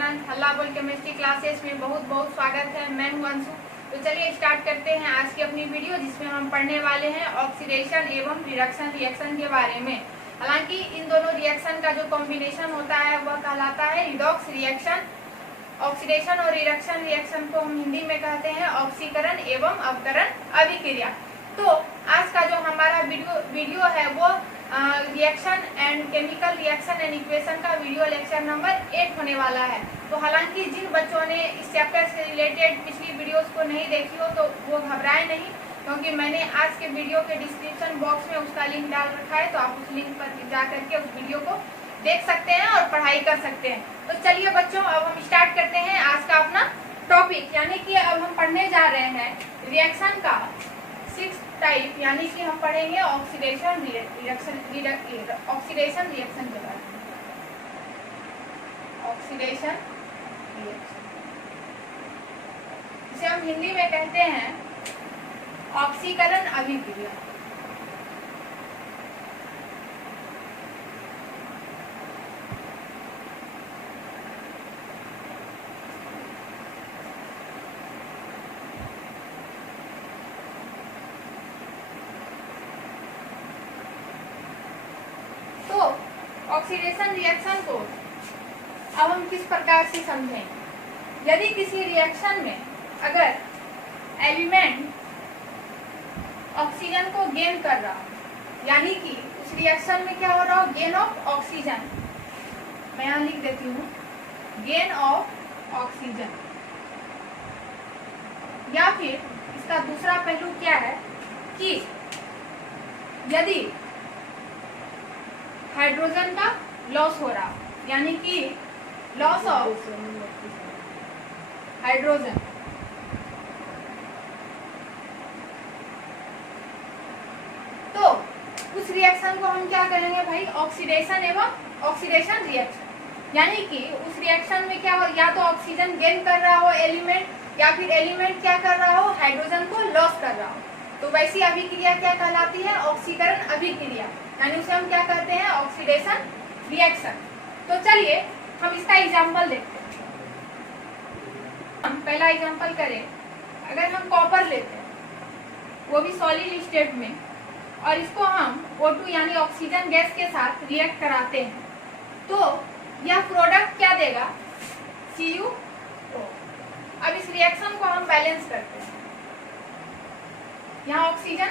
Channel हल्ला बोल chemistry classes में बहुत बहुत स्वागत है। मैं हूं अंशु। तो चलिए स्टार्ट करते हैं आज की अपनी वीडियो, जिसमें हम पढ़ने वाले हैं ऑक्सीडेशन एवं रिडक्शन रिएक्शन के बारे में। हालांकि इन दोनों रिएक्शन का जो कॉम्बिनेशन होता है वह कहलाता है रिडॉक्स रिएक्शन। ऑक्सीडेशन और रिडक्शन रिएक्शन को हम हिंदी में कहते हैं ऑक्सीकरण एवं अवकरण अभिक्रिया। तो आज का जो हमारा वीडियो है वो reaction and chemical reaction and equation का वीडियो लेक्चर नंबर 8 होने वाला है। तो हालांकि जिन बच्चों ने इस चैप्टर से रिलेटेड पिछली वीडियोस को नहीं देखी हो तो वो घबराए नहीं, क्योंकि मैंने आज के वीडियो के डिस्क्रिप्शन बॉक्स में उसका लिंक डाल रखा है। तो आप उस लिंक पर जा करके उस वीडियो को देख सकते हैं और पढ़ाई कर सकते हैं। तो चलिए बच्चों, अब हम स्टार्ट करते हैं आज का अपना टॉपिक, यानी कि अब हम पढ़ने जा रहे हैं रिएक्शन का 6th टाइप, यानी कि हम पढ़ेंगे ऑक्सीडेशन रिएक्शन के बारे में। ऑक्सीडेशन रिएक्शन, जिसे हम हिंदी में कहते हैं ऑक्सीकरण अभिक्रिया। ऑक्सीडेशन रिएक्शन को अब हम किस प्रकार से समझें। यदि किसी रिएक्शन में अगर एलिमेंट ऑक्सीजन को गेन कर रहा हो, यानी कि उस रिएक्शन में क्या हो रहा हो, गेन ऑफ ऑक्सीजन, मैं यहाँ लिख देती हूँ गेन ऑफ ऑक्सीजन, या फिर इसका दूसरा पहलू क्या है कि यदि हाइड्रोजन का लॉस हो रहा, यानी कि लॉस ऑफ हाइड्रोजन, तो उस रिएक्शन को हम क्या करेंगे भाई, ऑक्सीडेशन एवं ऑक्सीडेशन रिएक्शन। यानी कि उस रिएक्शन में क्या हो, या तो ऑक्सीजन गेन कर रहा हो एलिमेंट, या फिर एलिमेंट क्या कर रहा हो, हाइड्रोजन को लॉस कर रहा हो। तो वैसी अभिक्रिया क्या कहलाती है, ऑक्सीकरण अभिक्रिया, यानी उसे हम क्या कहते हैं, ऑक्सीडेशन रिएक्शन। तो चलिए हम इसका एग्जांपल देखते हैं। हम पहला एग्जांपल करें, अगर हम कॉपर लेते हैं वो भी सॉलिड स्टेट में, और इसको हम O2 यानी ऑक्सीजन गैस के साथ रिएक्ट कराते हैं, तो यह प्रोडक्ट क्या देगा, CuO। अब इस रिएक्शन को हम बैलेंस करते हैं। यहाँ ऑक्सीजन,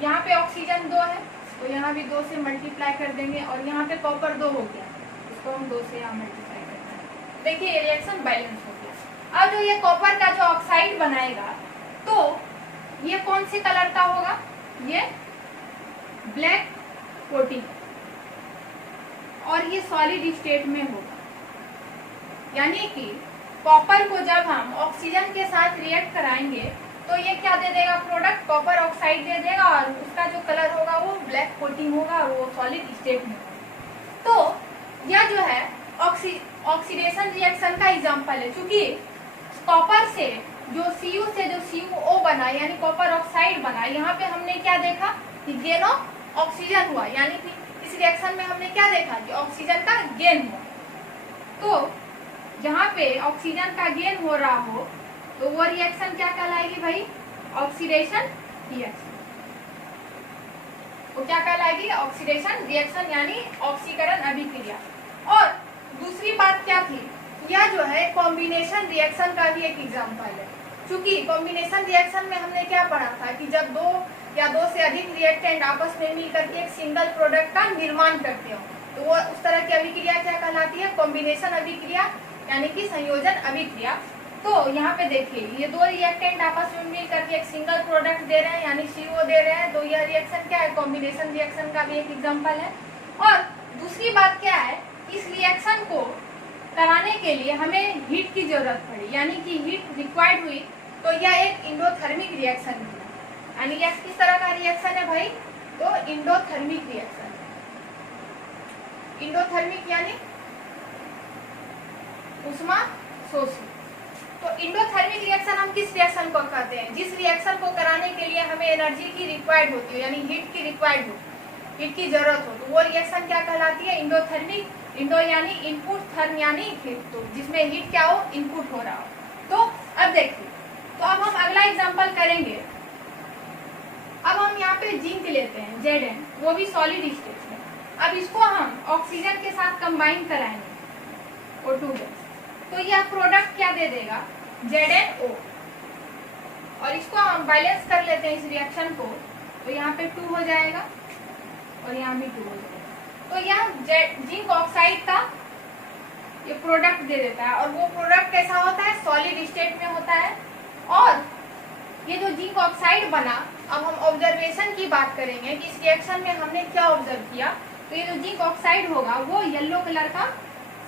यहाँ पे ऑक्सीजन 2 है तो यहाँ भी 2 से मल्टीप्लाई कर देंगे, और यहाँ पे कॉपर 2 हो गया, इसको हम 2 से यहाँ मल्टीप्लाई करते हैं। देखिए ये रिएक्शन बैलेंस हो गया। अब जो ये कॉपर का जो ऑक्साइड बनाएगा, तो ये कौन सी कलर का होगा, ये ब्लैक कोटिंग, और ये सॉलिड स्टेट में होगा। यानी कि कॉपर को जब हम ऑक्सीजन के साथ रिएक्ट कराएंगे तो ये क्या दे देगा, प्रोडक्ट कॉपर ऑक्साइड दे देगा, और उसका जो कलर होगा वो ब्लैक कोटिंग होगा, और वो सॉलिड स्टेट में। तो यह जो है ऑक्सीडेशन रिएक्शन का एग्जांपल है। क्योंकि कॉपर से जो Cu से जो CuO बना, यानी कॉपर ऑक्साइड बना, यहाँ पे हमने क्या देखा कि गेन ऑफ ऑक्सीजन हुआ, यानी कि इस रिएक्शन में हमने क्या देखा कि ऑक्सीजन का गेन हुआ। तो जहाँ पे ऑक्सीजन का गेन हो रहा हो तो वो रिएक्शन क्या कहलाएगी भाई, ऑक्सीडेशन रिएक्शन। वो क्या कहलाएगी, ऑक्सीडेशन रिएक्शन, यानी ऑक्सीकरण अभिक्रिया। और दूसरी बात क्या थी, यह जो है कॉम्बिनेशन रिएक्शन का भी एक एग्जांपल है। क्योंकि कॉम्बिनेशन रिएक्शन में हमने क्या पढ़ा था कि जब 2 या 2 से अधिक रिएक्टेंट आपस में मिल करके एक सिंगल प्रोडक्ट का निर्माण करते हो, तो वो उस तरह की अभिक्रिया क्या कहलाती है, कॉम्बिनेशन अभिक्रिया, यानी कि संयोजन अभिक्रिया। तो यहाँ पे देखिए ये 2 रिएक्टेंट आपस में मिल करके एक सिंगल प्रोडक्ट दे रहे हैं, यानी CO दे रहे हैं। तो यह रिएक्शन क्या है, कॉम्बिनेशन रिएक्शन का भी एक एग्जांपल है। और दूसरी बात क्या है, इस रिएक्शन को कराने के लिए हमें हीट की जरूरत पड़ी, यानी कि हीट रिक्वायर्ड हुई। तो यह एक इंडोथर्मिक रिएक्शन है, यानी यह किस तरह का रिएक्शन है भाई, तो इंडोथर्मिक रिएक्शन। इंडोथर्मिक यानी उष्मा शोषी। तो इंडोथर्मिक रिएक्शन हम किस रिएक्शन को कहते हैं, जिस रिएक्शन को कराने के लिए हमें एनर्जी की रिक्वायर्ड होती है, यानी हीट की रिक्वायर्ड हो, हीट की जरूरत हो, तो वो रिएक्शन क्या कहलाती है, इंडोथर्मिक इंडो यानी इनपुट, थर्म यानी हीट, तो जिसमें हीट क्या हो, इनपुट हो रहा हो। तो अब देखिए, तो अब हम अगला एग्जांपल करेंगे। अब हम यहाँ पे जिंक लेते हैं Zn, वो भी सॉलिड स्टेट में। अब इसको हम ऑक्सीजन के साथ कंबाइन कराएंगे O2 गैस, तो यह प्रोडक्ट क्या दे देगा, ZnO। और इसको हम बैलेंस कर लेते हैं इस रिएक्शन को, तो यहाँ पे 2 हो जाएगा और यहाँ भी 2 हो जाएगा। तो यह जिंक ऑक्साइड का ये प्रोडक्ट दे देता है, और वो प्रोडक्ट कैसा होता है, सॉलिड स्टेट में होता है। और ये जो जिंक ऑक्साइड बना, अब हम ऑब्जर्वेशन की बात करेंगे कि इस रिएक्शन में हमने क्या ऑब्जर्व किया। तो ये जो जिंक ऑक्साइड होगा वो येलो कलर का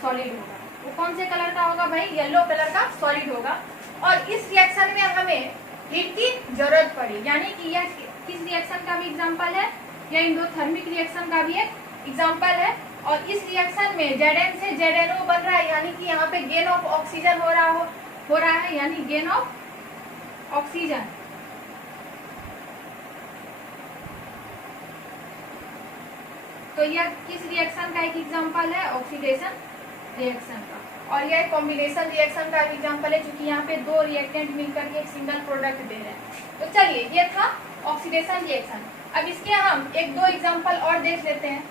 सॉलिड होगा। वो कौन से कलर का होगा भाई, येलो कलर का सॉलिड होगा। और इस रिएक्शन में हमें हीट की जरूरत पड़ी, यानी कि यह किस रिएक्शन का भी एग्जाम्पल है, यह एंडोथर्मिक रिएक्शन का भी एक एग्जाम्पल है। और इस रिएक्शन में Zn से ZnO बन रहा है, यानी कि यहाँ पे गेन ऑफ ऑक्सीजन हो रहा है, यानी गेन ऑफ ऑक्सीजन। तो यह किस रिएक्शन का एक एग्जाम्पल है, ऑक्सीडेशन रिएक्शन का। और यह कॉम्बिनेशन रिएक्शन का एग्जाम्पल है, क्योंकि यहाँ पे दो रिएक्टेंट मिलकर के एक सिंगल प्रोडक्ट दे रहे हैं। तो चलिए, ये था ऑक्सीडेशन रिएक्शन। अब इसके हम एक दो एग्जाम्पल और देख लेते हैं।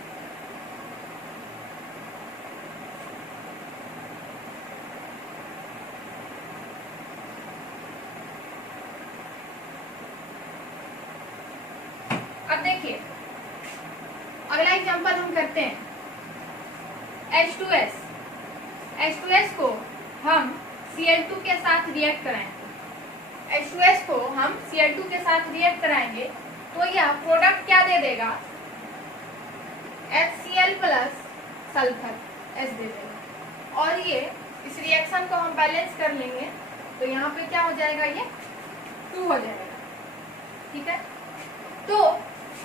अब देखिए, अगला एग्जांपल हम करते हैं H2S। H2S को हम Cl2 के साथ रिएक्ट कराएंगे। H2S को हम Cl2 के साथ रिएक्ट कराएंगे, तो यह प्रोडक्ट क्या दे देगा, HCl प्लस सल्फर S दे देगा। और ये इस रिएक्शन को हम बैलेंस कर लेंगे, तो यहाँ पे क्या हो जाएगा, ये 2 हो जाएगा। ठीक है, तो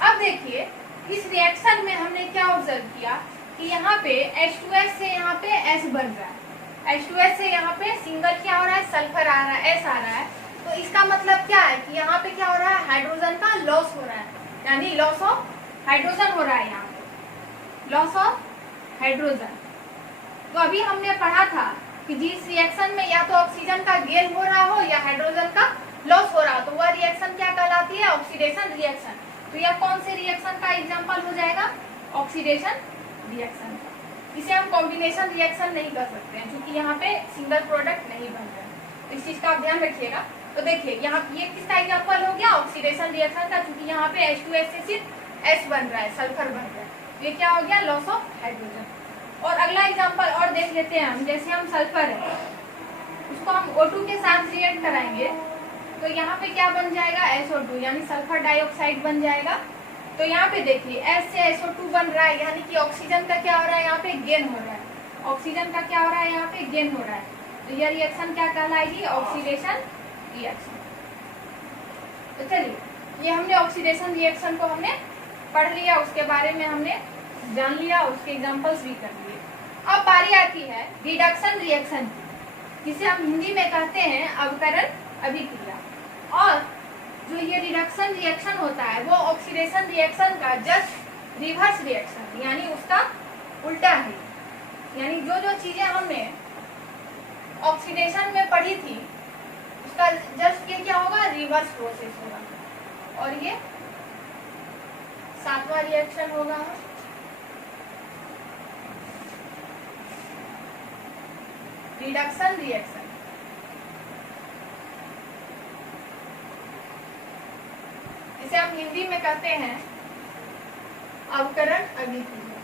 अब देखिए, इस रिएक्शन में हमने क्या ऑब्जर्व किया कि यहाँ पे H2S से यहाँ पे S बन रहा है। H2S से यहाँ पे सिंगल क्या हो रहा है, सल्फर आ रहा है, S आ रहा है। तो इसका मतलब क्या है कि यहाँ पे क्या हो रहा है, हाइड्रोजन का लॉस हो रहा है, यानी लॉस ऑफ हाइड्रोजन हो रहा है, यहाँ पे लॉस ऑफ हाइड्रोजन। तो अभी हमने पढ़ा था कि जिस रिएक्शन में या तो ऑक्सीजन का गेन हो रहा हो या हाइड्रोजन का लॉस हो रहा हो, तो वह रिएक्शन क्या कहलाती है, ऑक्सीडेशन रिएक्शन। तो यह कौन से रिएक्शन का एग्जांपल हो जाएगा, ऑक्सीडेशन रिएक्शन का। इसे हम कॉम्बिनेशन रिएक्शन नहीं कर सकते हैं, क्योंकि यहाँ पे सिंगल प्रोडक्ट नहीं बन रहा है। तो इस चीज का आप ध्यान रखिएगा। तो देखिए, यहाँ ये किसका एग्जांपल हो गया, ऑक्सीडेशन रिएक्शन का, क्योंकि यहाँ पे H2S से सिर्फ S बन रहा है, सल्फर बन रहा है। तो ये क्या हो गया, लॉस ऑफ हाइड्रोजन। और अगला एग्जाम्पल और देख लेते हैं हम। जैसे हम सल्फर है, उसको हम O2 के साथ रिएक्ट कराएंगे, तो यहाँ पे क्या बन जाएगा, SO2, यानी सल्फर डाइऑक्साइड बन जाएगा। तो यहाँ पे देखिए, S से SO2 बन रहा है, यानी कि ऑक्सीजन का क्या हो रहा है, यहाँ पे गेन हो रहा है। ऑक्सीजन का क्या हो रहा है, यहाँ पे गेन हो रहा है। तो यह रिएक्शन क्या कहलाएगी, ऑक्सीडेशन रिएक्शन। तो चलिए, ये हमने ऑक्सीडेशन रिएक्शन को हमने पढ़ लिया, उसके बारे में हमने जान लिया, उसके एग्जाम्पल्स भी कर लिए। अब बारी आती है रिडक्शन रिएक्शन की, जिसे हम हिंदी में कहते हैं अवकरण अभिक्रिया। और जो ये रिडक्शन रिएक्शन होता है वो ऑक्सीडेशन रिएक्शन का जस्ट रिवर्स रिएक्शन, यानी उसका उल्टा है। यानी जो जो चीजें हमने ऑक्सीडेशन में पढ़ी थी, उसका जस्ट ये क्या होगा, रिवर्स प्रोसेस होगा। और ये 7वां रिएक्शन होगा, रिडक्शन रिएक्शन। इसे हम हिंदी में कहते हैं अवकरण अभिक्रिया।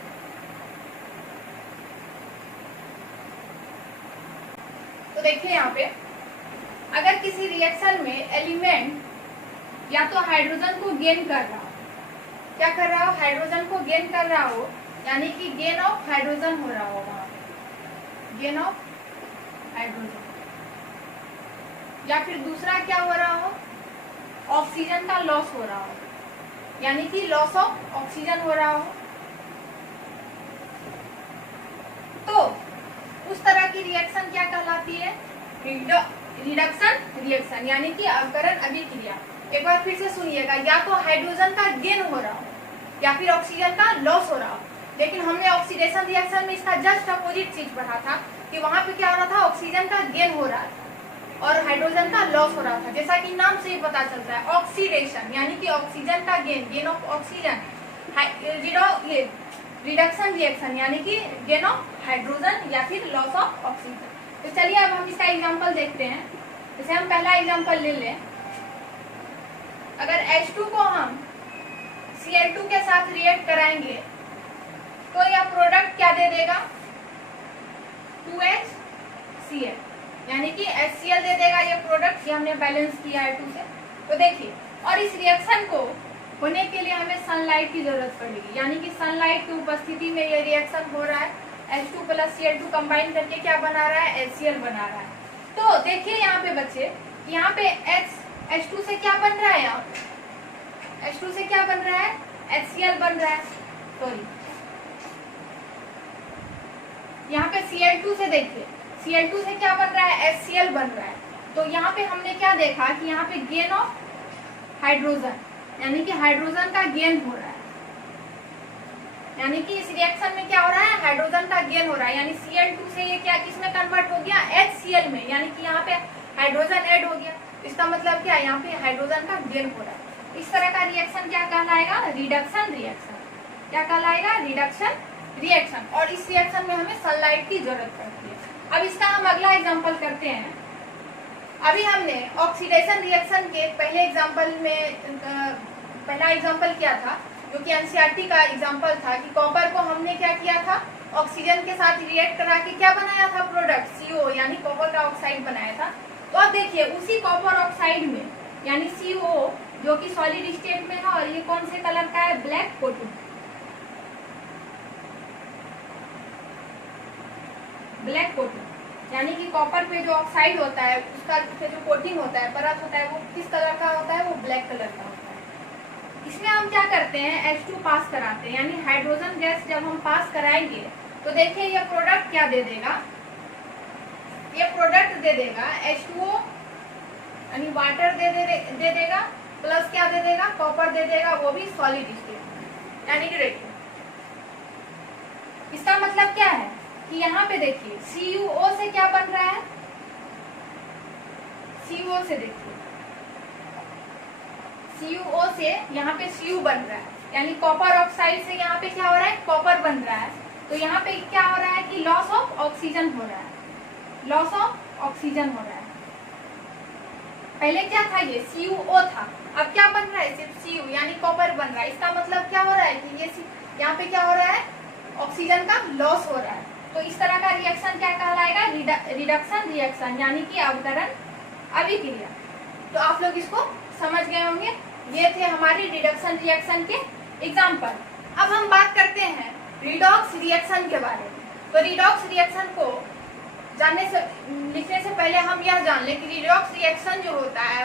तो देखिए, यहाँ पे अगर किसी रिएक्शन में एलिमेंट या तो हाइड्रोजन को गेन कर रहा हो, क्या कर रहा हो, हाइड्रोजन को गेन कर रहा हो, यानी कि गेन ऑफ हाइड्रोजन हो रहा हो, वहां पे गेन ऑफ हाइड्रोजन। या फिर दूसरा क्या हो रहा हो, ऑक्सीजन का लॉस हो रहा हो, यानी कि लॉस ऑफ ऑक्सीजन हो रहा हो। तो उस तरह की रिएक्शन क्या कहलाती है, रिडक्शन रिएक्शन, यानी कि अवकरण अभिक्रिया। एक बार फिर से सुनिएगा, या तो हाइड्रोजन का गेन हो रहा हो या फिर ऑक्सीजन का लॉस हो रहा हो। लेकिन हमने ऑक्सीडेशन रिएक्शन में इसका जस्ट अपोजिट चीज पढ़ा था कि वहां पे क्या हो रहा था, ऑक्सीजन का गेन हो रहा था और हाइड्रोजन का लॉस हो रहा था। जैसा कि नाम से ही पता चलता है, ऑक्सीडेशन यानी कि ऑक्सीजन का gain of oxygen, reduction reaction यानी कि गेन ऑफ हाइड्रोजन या फिर लॉस ऑफ ऑक्सीजन। तो चलिए अब हम इसका एग्जांपल देखते हैं। जैसे हम पहला एग्जांपल ले लें, अगर H2 को हम Cl2 के साथ रिएक्ट कराएंगे तो यह प्रोडक्ट क्या दे देगा, 2HCl यानी कि HCl दे देगा ये प्रोडक्ट। ये हमने बैलेंस किया है 2 से। तो देखिए, और इस रिएक्शन को होने के लिए हमें सनलाइट की जरूरत पड़ेगी, यानी कि सनलाइट की उपस्थिति में ये रिएक्शन हो रहा है। H2 प्लस Cl2 कंबाइन करके क्या बना रहा है, HCl बना रहा है। तो देखिए यहाँ पे बच्चे, यहाँ पे H2 से क्या बन रहा है, यहाँ पे H2 से क्या बन रहा है, HCl बन रहा है। सॉरी, यहाँ पे Cl2 से देखिए, Cl2 से क्या बन रहा है, HCl बन रहा है। तो यहाँ पे हमने क्या देखा कि यहाँ पे गेन ऑफ हाइड्रोजन यानी कि हाइड्रोजन का गेन हो रहा है, यानी कि इस रिएक्शन में क्या हो रहा है, हाइड्रोजन का गेन हो रहा है। यानी Cl2 से ये क्या किसमें कन्वर्ट हो गया, HCl में, यानी कि यहाँ पे हाइड्रोजन ऐड हो गया। इसका मतलब क्या है, यहाँ पे हाइड्रोजन का गेन हो रहा है। इस तरह का रिएक्शन क्या कहलाएगा, रिडक्शन रिएक्शन। क्या कहलाएगा, रिडक्शन रिएक्शन। और इस रिएक्शन में हमें सनलाइट की जरूरत पड़ती है। अब इसका हम अगला एग्जांपल करते हैं। अभी हमने ऑक्सीडेशन रिएक्शन के पहले एग्जांपल में पहला एग्जांपल किया था, जो कि एनसीईआरटी का एग्जांपल था कि कॉपर को हमने क्या किया था, ऑक्सीजन के साथ रिएक्ट करा के क्या बनाया था, प्रोडक्ट CO यानी कॉपर का ऑक्साइड बनाया था। तो अब देखिए, उसी कॉपर ऑक्साइड में यानी CO जो कि सॉलिड स्टेट में है और ये कौन से कलर का है, ब्लैक कोटिंग, ब्लैक कोटिंग यानी कि कॉपर पे जो ऑक्साइड होता है उसका जो कोटिंग होता है, परत होता है, वो किस कलर का होता है, वो ब्लैक कलर का होता है। इसमें हम क्या करते हैं, H2 पास कराते हैं, यानी हाइड्रोजन गैस जब हम पास कराएंगे तो देखिए ये प्रोडक्ट क्या दे देगा, ये प्रोडक्ट दे देगा H2O यानी वाटर दे देगा, प्लस क्या दे देगा, कॉपर दे देगा, वो भी सॉलिड स्टेट यानी कि रेडियो। इसका मतलब क्या है कि यहाँ पे देखिए CuO से क्या बन रहा है, CuO से देखिए, CuO से यहाँ पे Cu बन रहा है, यानी कॉपर ऑक्साइड से यहाँ पे क्या हो रहा है, कॉपर बन रहा है। तो यहाँ पे क्या हो रहा है कि लॉस ऑफ ऑक्सीजन हो रहा है, लॉस ऑफ ऑक्सीजन हो रहा है। पहले क्या था, ये CuO था, अब क्या बन रहा है, सिर्फ Cu यानी कॉपर बन रहा है। इसका मतलब क्या हो रहा है कि ये यहाँ पे क्या हो रहा है, ऑक्सीजन का लॉस हो रहा है। तो इस तरह का रिएक्शन क्या कहलाएगा, रिडक्शन रिएक्शन यानी कि अवकरण अभिक्रिया। तो आप लोग इसको समझ गए होंगे। ये थे हमारे रिडक्शन रिएक्शन के एग्जाम्पल। अब हम बात करते हैं रिडॉक्स रिएक्शन के बारे में। तो रिडॉक्स रिएक्शन को जानने से लिखने से पहले हम यह जान लें कि रिडॉक्स रिएक्शन जो होता है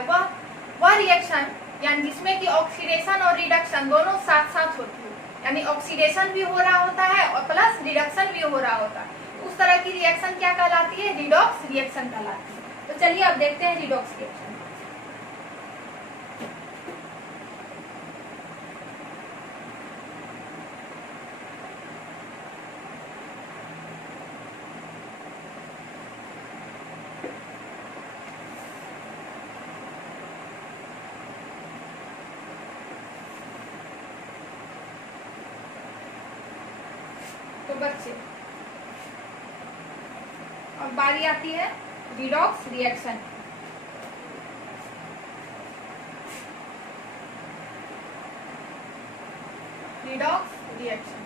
वह रिएक्शन यानी जिसमें कि ऑक्सीडेशन और रिडक्शन दोनों साथ साथ होती है, यानी ऑक्सीडेशन भी हो रहा होता है और प्लस रिडक्शन भी हो रहा होता है। उस तरह की रिएक्शन क्या कहलाती है, रिडॉक्स रिएक्शन कहलाती है। तो चलिए अब देखते हैं रिडॉक्स रिएक्शन। तो बच्चे अब बारी आती है रिडॉक्स रिएक्शन। रिडॉक्स रिएक्शन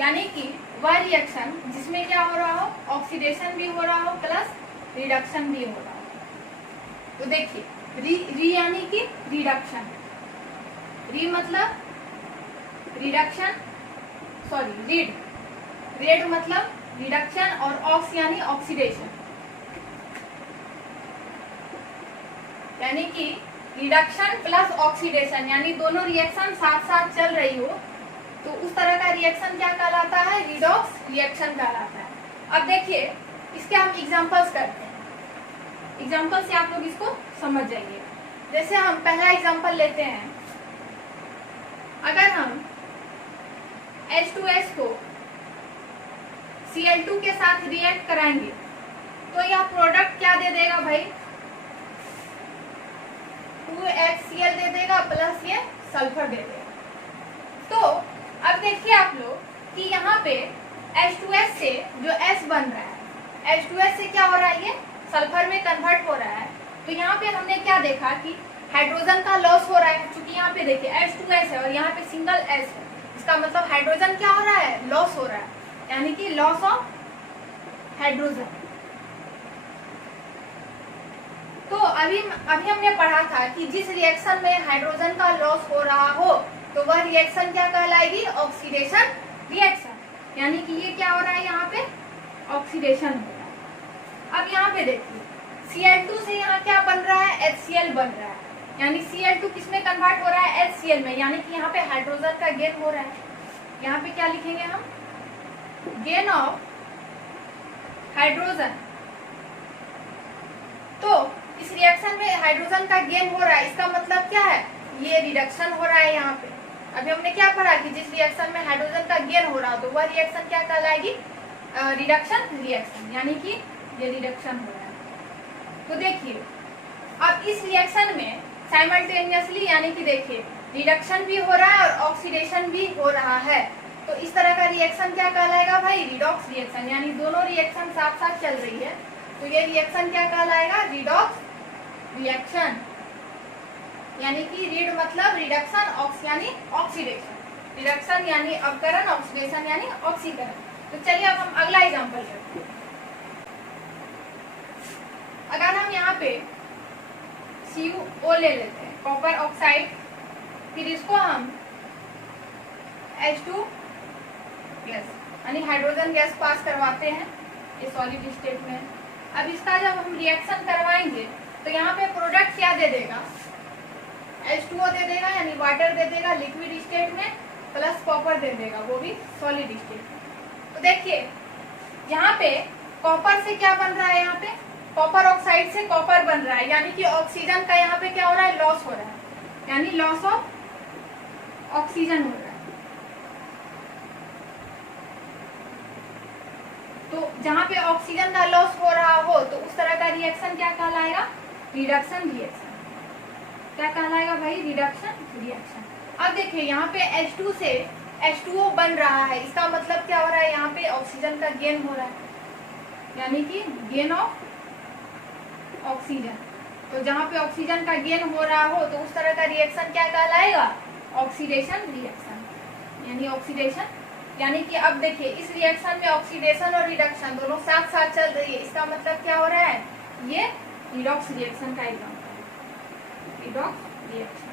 यानी कि वह रिएक्शन जिसमें क्या हो रहा हो, ऑक्सीडेशन भी हो रहा हो प्लस रिडक्शन भी हो रहा हो। तो देखिए री यानी कि रिडक्शन, री मतलब रिडक्शन, सॉरी रीड, रेड मतलब रिडक्शन और ऑक्स यानी ऑक्सीडेशन, यानी कि रिडक्शन प्लस ऑक्सीडेशन यानी दोनों रिएक्शन साथ साथ चल रही हो तो उस तरह का रिएक्शन क्या कहलाता है, रिडॉक्स रिएक्शन कहलाता है। अब देखिए इसके हम एग्जांपल्स करते हैं, एग्जांपल से आप लोग इसको समझ जाइए। जैसे हम पहला एग्जांपल लेते हैं अगर हम H2S को Cl2 के साथ रिएक्ट कराएंगे तो यह प्रोडक्ट क्या दे देगा भाई, 2HCl दे देगा प्लस ये सल्फर दे देगा। तो अब देखिए आप लोग कि यहाँ पे H2S से जो S बन रहा है, H2S से क्या हो रहा है, ये सल्फर में कन्वर्ट हो रहा है। तो यहाँ पे हमने क्या देखा कि हाइड्रोजन का लॉस हो रहा है, क्योंकि यहाँ पे देखिए H2S है और यहाँ पे सिंगल S है, इसका मतलब हाइड्रोजन क्या हो रहा है, लॉस हो रहा है, यानी कि लॉस ऑफ हाइड्रोजन। तो अभी हमने पढ़ा था कि जिस रिएक्शन में हाइड्रोजन का लॉस हो रहा हो तो वह रिएक्शन क्या कहलाएगी, ऑक्सीडेशन रिएक्शन, यानी कि ये क्या हो रहा है, यहाँ पे ऑक्सीडेशन हो रहा है। अब यहाँ पे देखिए Cl2 से यहाँ क्या बन रहा है, HCl बन रहा है, यानी Cl2 किस में कन्वर्ट हो रहा है, HCl में, यानी कि यहाँ पे हाइड्रोजन का गेन हो रहा है। यहाँ पे क्या लिखेंगे हम, गेन ऑफ हाइड्रोजन। तो इस रिएक्शन में हाइड्रोजन का गेन हो रहा है, इसका मतलब क्या है, ये रिडक्शन हो रहा है। यहाँ पे अभी हमने क्या पढ़ा कि जिस रिएक्शन में हाइड्रोजन का गेन हो रहा हो तो वह रिएक्शन क्या कहलाएगी, रिडक्शन रिएक्शन, यानी कि ये रिडक्शन हो रहा है। तो देखिए अब इस रिएक्शन में साइमल्टेनियसली, यानी कि देखिए रिडक्शन भी हो रहा है और ऑक्सीडेशन भी हो रहा है, तो इस तरह का रिएक्शन क्या कहलाएगा भाई, रिडॉक्स रिएक्शन, यानी दोनों रिएक्शन साथ साथ चल रही है तो ये रिएक्शन क्या कहलाएगा, रिडॉक्स रिएक्शन, यानी कि रीड मतलब रिडक्शन, ऑक्स यानी ऑक्सीडेशन, रिडक्शन यानी अवकरण, ऑक्सीडेशन यानी ऑक्सीकरण। तो चलिए अब हम अगला एग्जांपल करते हैं। अगर हम यहाँ पे CO ले लेते हैं, कॉपर ऑक्साइड, फिर इसको हम H2 यानी हाइड्रोजन गैस पास करवाते हैं, ये सॉलिड स्टेट में। अब इसका जब हम रिएक्शन करवाएंगे तो यहाँ पे प्रोडक्ट क्या दे देगा, H2O दे देगा, यानी वाटर दे देगा लिक्विड स्टेट में, प्लस कॉपर दे देगा, वो भी सॉलिड स्टेट में। तो देखिए यहाँ पे कॉपर से क्या बन रहा है, यहाँ पे कॉपर ऑक्साइड से कॉपर बन रहा है, यानी कि ऑक्सीजन का यहाँ पे क्या हो रहा है, लॉस हो रहा है, यानी लॉस ऑफ ऑक्सीजन हो रहा है। तो जहाँ पे ऑक्सीजन का लॉस हो रहा हो तो उस तरह का रिएक्शन क्या कहलाएगा, रिडक्शन रिएक्शन। क्या कहलाएगा भाई, रिडक्शन रिएक्शन। अब देखिए यहाँ पे H2 से H2O बन रहा है, इसका मतलब क्या हो रहा है, यहाँ पे ऑक्सीजन का गेन हो रहा है, यानी कि गेन ऑफ ऑक्सीजन। तो जहाँ पे ऑक्सीजन का गेन हो रहा हो तो उस तरह का रिएक्शन क्या कहलाएगा, ऑक्सीडेशन रिएक्शन, यानी ऑक्सीडेशन, यानी कि अब देखिए इस रिएक्शन में ऑक्सीडेशन और रिडक्शन दोनों साथ साथ चल रही है, इसका मतलब क्या हो रहा है, ये रिडॉक्स रिएक्शन का एग्जांपल है, रिडॉक्स रिएक्शन।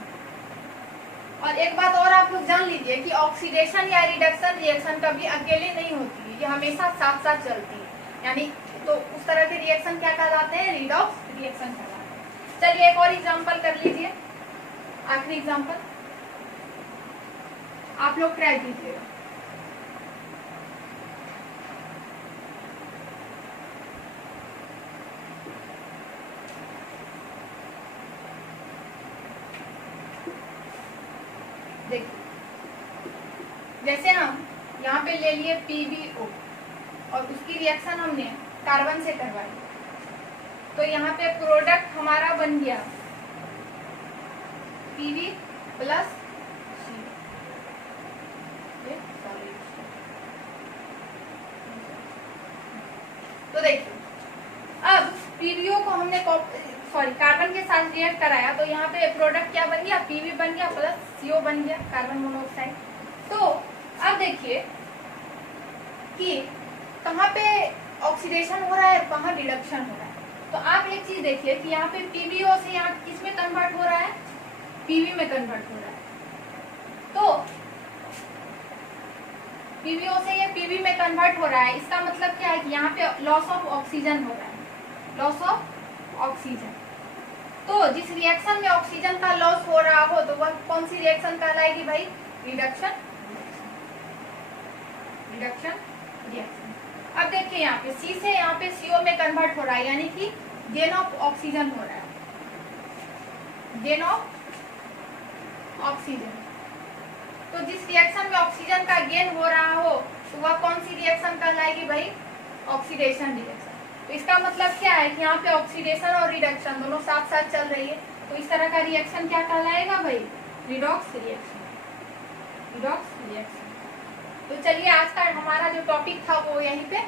और एक बात और आप लोग जान लीजिए कि ऑक्सीडेशन या रिडक्शन रिएक्शन कभी अकेले नहीं होती है, ये हमेशा साथ साथ चलती है, यानी तो उस तरह के रिएक्शन क्या कहलाते हैं, रिडॉक्स रिएक्शन कहलाते हैं। चलिए एक और एग्जांपल कर लीजिए, आखिरी एग्जांपल आप लोग ट्राई कीजिएगा। देखिए जैसे हम यहाँ पे ले लिए PbO और उसकी रिएक्शन हमने कार्बन से करवाई, तो यहाँ पे प्रोडक्ट हमारा बन गया Pb प्लस तो देखिए अब PbO को हमने कार्बन के साथ रिएक्ट कराया तो यहाँ पे प्रोडक्ट क्या बन गया, Pb बन गया प्लस CO बन गया, कार्बन मोनोऑक्साइड। तो अब देखिए कि कहाँ पे ऑक्सीडेशन हो रहा है, कहाँ रिडक्शन हो रहा है। तो आप एक चीज देखिए कि यहाँ पे PbO से यहाँ किस में कन्वर्ट हो रहा है, Pb में कन्वर्ट हो रहा है। तो PbO से ये Pb में कन्वर्ट हो रहा है, इसका मतलब क्या है कि यहाँ पे लॉस ऑफ ऑक्सीजन हो रहा है, लॉस ऑफ ऑक्सीजन। तो जिस रिएक्शन में ऑक्सीजन का लॉस हो रहा हो तो वह कौन सी रिएक्शन कहलाएगी भाई, रिडक्शन रिडक्शन रिएक्शन। अब देखिए यहाँ पे C से यहाँ पे CO में कन्वर्ट हो रहा है, यानी कि गेन ऑफ ऑक्सीजन हो रहा है, गेन ऑफ ऑक्सीजन। तो जिस रिएक्शन में ऑक्सीजन का गेन हो रहा हो तो वह कौन सी रिएक्शन कहलाएगी भाई? Oxidation reaction. तो इसका मतलब क्या है कि यहाँ पे ऑक्सीडेशन और रिडक्शन दोनों साथ साथ चल रही है, तो इस तरह का रिएक्शन क्या कहलाएगा भाई? Redox reaction. Redox reaction. तो चलिए आज का हमारा जो टॉपिक था वो यहीं पे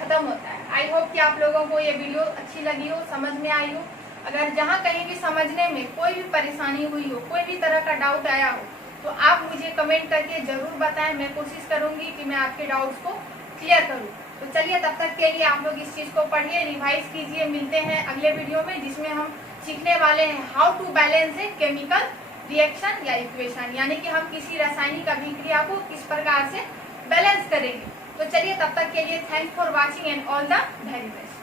खत्म होता है। आई होप कि आप लोगों को ये वीडियो अच्छी लगी हो, समझ में आई हो। अगर जहाँ कहीं भी समझने में कोई भी परेशानी हुई हो, कोई भी तरह का डाउट आया हो, तो आप मुझे कमेंट करके जरूर बताएं। मैं कोशिश करूंगी कि मैं आपके डाउट्स को क्लियर करूं। तो चलिए तब तक के लिए आप लोग इस चीज को पढ़िए, रिवाइज कीजिए। मिलते हैं अगले वीडियो में जिसमें हम सीखने वाले हैं how to balance a chemical reaction या इक्वेशन, यानी कि हम किसी रासायनिक अभिक्रिया को किस प्रकार से बैलेंस करेंगे। तो चलिए तब तक के लिए thanks for watching and all the very best.